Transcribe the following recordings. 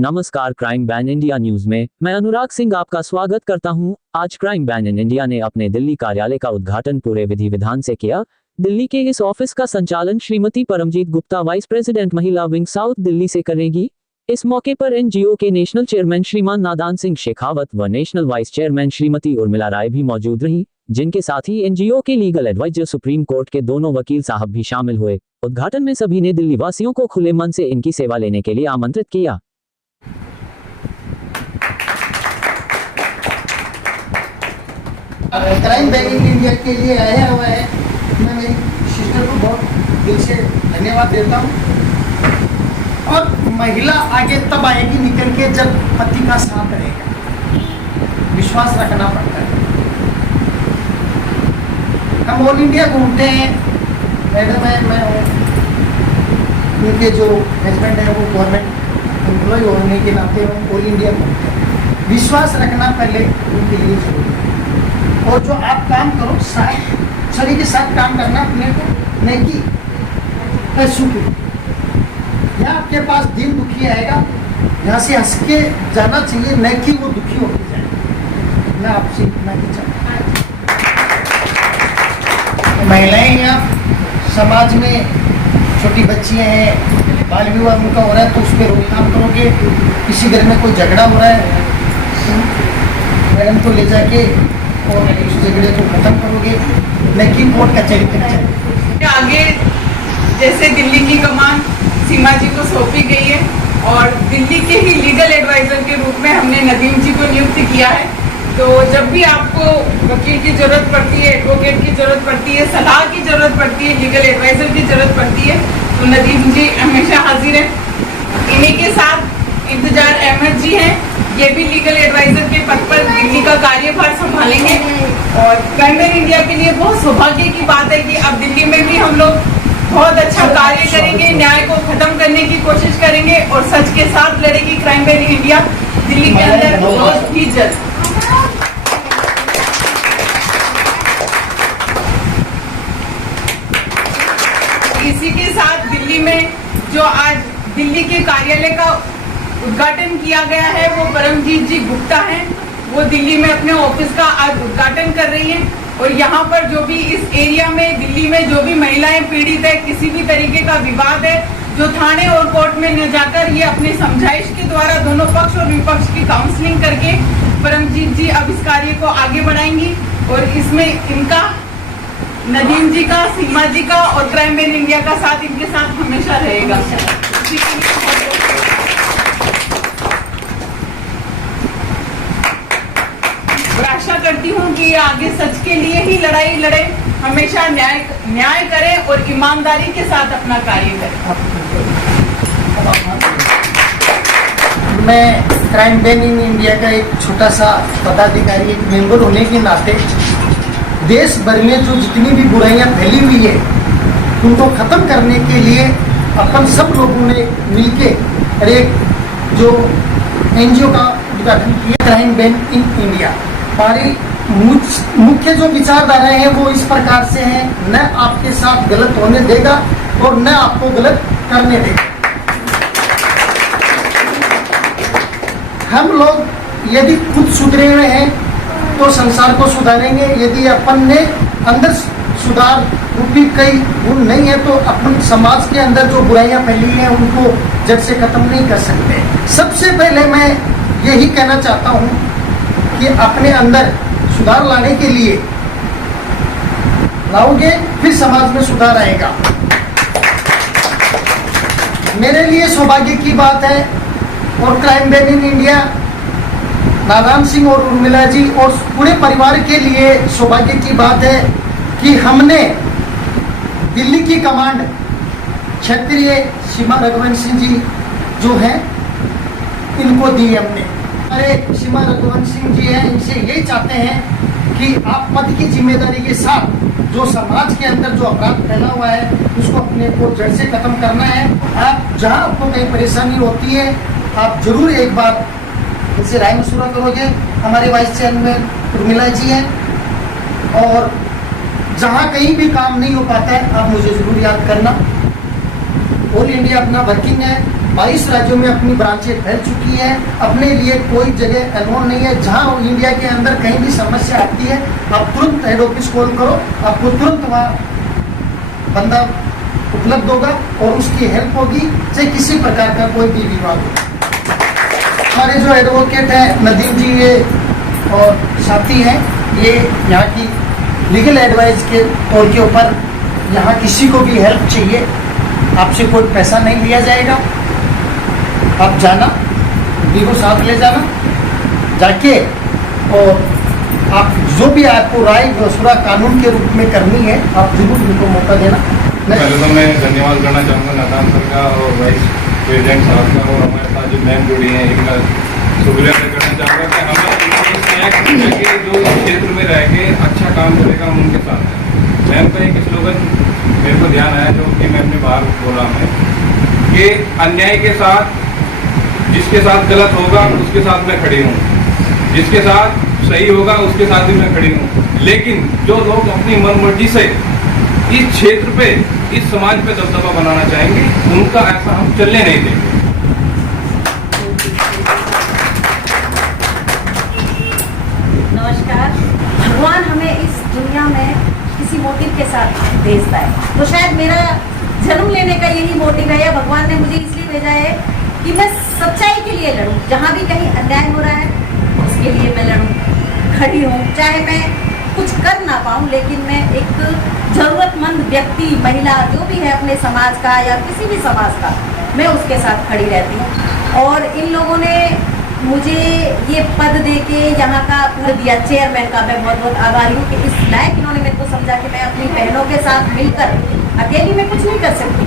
नमस्कार, crime ban India news में मैं अनुराग सिंह आपका स्वागत करता हूं। आज क्राइम बैन इन इंडिया ने अपने दिल्ली कार्यालय का उद्घाटन पूरे विधि विधान से किया। दिल्ली के इस ऑफिस का संचालन श्रीमती परमजीत गुप्ता, वाइस प्रेसिडेंट महिला विंग साउथ दिल्ली से करेगी। इस मौके पर एनजीओ के नेशनल चेयरमैन श्रीमान नादान सिंह शेखावत व national vice chairman Shrimati Urmila Rai भी मौजूद रही, जिनके साथ ही एनजीओ के लीगल एडवाइजर सुप्रीम कोर्ट के दोनों वकील साहब भी शामिल हुए। उद्घाटन में सभी ने दिल्ली वासियों को खुले मन से इनकी सेवा लेने के लिए आमंत्रित किया। क्राइम बैन इन इंडिया के लिए आया हुआ है। मैं मेरी सिस्टर को बहुत दिल से धन्यवाद देता हूँ। और महिला आगे तब आएगी निकल के जब पति का साथ रहेगा, विश्वास रखना पड़ता है। हम ऑल इंडिया घूमते हैं, मैडम है, मैं हूँ, उनके जो हस्बैंड है वो गवर्नमेंट एम्प्लॉय होने के नाते हम ऑल इंडिया घूमते हैं। विश्वास रखना पहले उनके लिए जरूरी है। और जो आप काम करो सही के साथ काम करना, अपने को नेकी सुख। यहाँ आपके पास दिल दुखी आएगा, यहाँ से हंस के जाना चाहिए, नेकी वो दुखी होके जाएगा। मैं आपसे इतना ही चाहता हूँ। महिलाएं यहाँ समाज में छोटी बच्चियाँ हैं, बाल विवाह उनका हो रहा है तो उस पर रोकथाम करोगे। किसी घर में कोई झगड़ा हो रहा है, मैडम को ले जाके और उस झगड़े को खत्म करोगे, लेकिन कोर्ट कचहरी तक जाए। आगे जैसे दिल्ली की कमान सीमा जी को सौंपी गई है और दिल्ली के ही लीगल एडवाइजर के रूप में हमने नदीम जी को नियुक्त किया है। तो जब भी आपको वकील की जरूरत पड़ती है, एडवोकेट की जरूरत पड़ती है, सलाह की जरूरत पड़ती है, लीगल एडवाइजर की जरूरत पड़ती है, तो नदीम जी हमेशा हाजिर है। इन्हीं के साथ इंतजार अहमद जी हैं, ये भी लीगल एडवाइजर के पद पर दिल्ली का कार्यभार संभालेंगे। और क्राइम बैन इंडिया के लिए बहुत सौभाग्य की बात है कि अब दिल्ली में भी हम लोग बहुत अच्छा कार्य करेंगे, न्याय को खत्म करने की कोशिश करेंगे और सच के साथ लड़ेगी क्राइम बैन इंडिया दिल्ली के अंदर बहुत ही जल्द। इसी के साथ दिल्ली में जो आज दिल्ली के कार्यालय का उद्घाटन किया गया है वो परमजीत जी गुप्ता हैं। वो दिल्ली में अपने ऑफिस का आज उद्घाटन कर रही हैं। और यहाँ पर जो भी इस एरिया में दिल्ली में जो भी महिलाएं पीड़ित है, किसी भी तरीके का विवाद है, जो थाने और कोर्ट में न जाकर ये अपने समझाइश के द्वारा दोनों पक्ष और विपक्ष की काउंसलिंग करके परमजीत जी अब इस कार्य को आगे बढ़ाएंगी। और इसमें इनका, नदीम जी का, सीमा जी का और क्राइम बैन इंडिया का साथ इनके साथ हमेशा रहेगा। आशा करती हूँ कि ये आगे सच के लिए ही लड़ाई लड़े, हमेशा न्याय करें और ईमानदारी के साथ अपना कार्य करें। मैं क्राइम बैन इन इंडिया का एक छोटा सा पदाधिकारी, एक मेंबर होने के नाते देश भर में जो जितनी भी बुराइयां फैली हुई है उनको खत्म करने के लिए अपन सब लोगों ने मिलके एक जो एनजीओ का उद्घाटन किया, क्राइम बैन इन इंडिया। हमारी मुख्य जो विचारधाराएं हैं वो इस प्रकार से हैं, न आपके साथ गलत होने देगा और न आपको गलत करने देगा। हम लोग यदि खुद सुधरे हुए हैं तो संसार को सुधारेंगे। यदि अपन ने अंदर सुधार रूपी कई गुण नहीं है तो अपन समाज के अंदर जो बुराइयां फैली हैं उनको जड़ से खत्म नहीं कर सकते। सबसे पहले मैं यही कहना चाहता हूं कि अपने अंदर सुधार लाने के लिए लाओगे फिर समाज में सुधार आएगा। मेरे लिए सौभाग्य की बात है और क्राइम बैन इन इंडिया नादान सिंह और उर्मिला जी और पूरे परिवार के लिए सौभाग्य की बात है कि हमने दिल्ली की कमांड क्षत्रिय सीमा रघुवंश सिंह जी जो हैं इनको दी हमने। अरे सीमा रघुवंश सिंह जी हैं, इनसे यही चाहते हैं कि आप पद की जिम्मेदारी के साथ जो समाज के अंदर जो अपराध फैला हुआ है उसको अपने को जड़ से खत्म करना है। आप जहां आपको कहीं परेशानी होती है आप जरूर एक बार इनसे राय मशुरा करोगे। हमारे वाइस चेयरमैन उर्मिला जी हैं और जहाँ कहीं भी काम नहीं हो पाता है आप मुझे जरूर याद करना। ऑल इंडिया अपना वर्किंग है, 22 राज्यों में अपनी ब्रांचें फैल चुकी हैं। अपने लिए कोई जगह अलोन नहीं है। जहां इंडिया के अंदर कहीं भी समस्या आती है, आप तुरंत हेड ऑफिस कॉल करो, आपको तुरंत वहाँ बंदा उपलब्ध होगा और उसकी हेल्प होगी, चाहे किसी प्रकार का कोई भी विवाद हो। हमारे जो एडवोकेट हैं नदीम जी, ये और साथी हैं, ये यहाँ की लीगल एडवाइस के तौर के ऊपर यहाँ किसी को भी हेल्प चाहिए, आपसे कोई पैसा नहीं लिया जाएगा। आप जाना, को साथ ले जाना, जाके और आप जो भी आपको राय मशुरा कानून के रूप में करनी है, आप जरूर उनको मौका देना। पहले तो मैं धन्यवाद करना चाहूँगा नादान सर का और वाइस प्रेसिडेंट साहब का, और हमारे साथ जो मैम जुड़ी हैं इनका शुक्रिया अदा करना चाहूँगा कि हमें जो इस क्षेत्र में रह के अच्छा काम करेगा हम उनके साथ हैं। मैम का एक स्लोगन मेरे को ध्यान आया जो कि मैं अपने बाहर बोला है कि अन्याय के साथ जिसके साथ गलत होगा उसके साथ मैं खड़ी हूँ, जिसके साथ सही होगा उसके साथ भी मैं खड़ी हूँ, लेकिन जो लोग अपनी मनमर्जी से इस क्षेत्र पे, इस समाज पे दबदबा बनाना चाहेंगे, उनका ऐसा हम चलने नहीं देंगे। नमस्कार। भगवान हमें इस दुनिया में किसी मोटिव के साथ भेजता है, तो शायद मेरा जन्म लेने का यही मोटिव है, या भगवान ने मुझे इसलिए भेजा है कि मैं सच्चाई के लिए लड़ूं। जहाँ भी कहीं अन्याय हो रहा है उसके लिए मैं लड़ूं, खड़ी हूँ। चाहे मैं कुछ कर ना पाऊँ, लेकिन मैं एक जरूरतमंद व्यक्ति, महिला जो भी है अपने समाज का या किसी भी समाज का, मैं उसके साथ खड़ी रहती हूँ। और इन लोगों ने मुझे ये पद दे के यहाँ का पद दिया चेयरमैन का, मैं बहुत बहुत आभारी हूँ कि इस लायक इन्होंने मेरे को समझा कि मैं अपनी बहनों के साथ मिलकर, अकेली मैं कुछ नहीं कर सकती।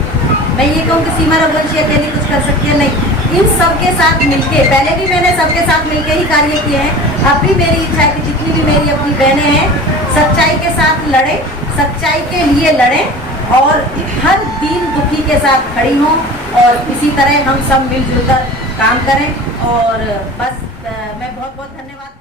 मैं ये कहूँ कि सीमा रघुवंशी अकेली कुछ कर सकती है, नहीं, इन सबके साथ मिलके, पहले भी मैंने सबके साथ मिलके ही कार्य किए हैं। अब भी मेरी इच्छा है कि जितनी भी मेरी अपनी बहनें हैं, सच्चाई के साथ लड़ें, सच्चाई के लिए लड़ें और हर दीन दुखी के साथ खड़ी हों, और इसी तरह हम सब मिलजुल कर काम करें। और बस मैं बहुत बहुत धन्यवाद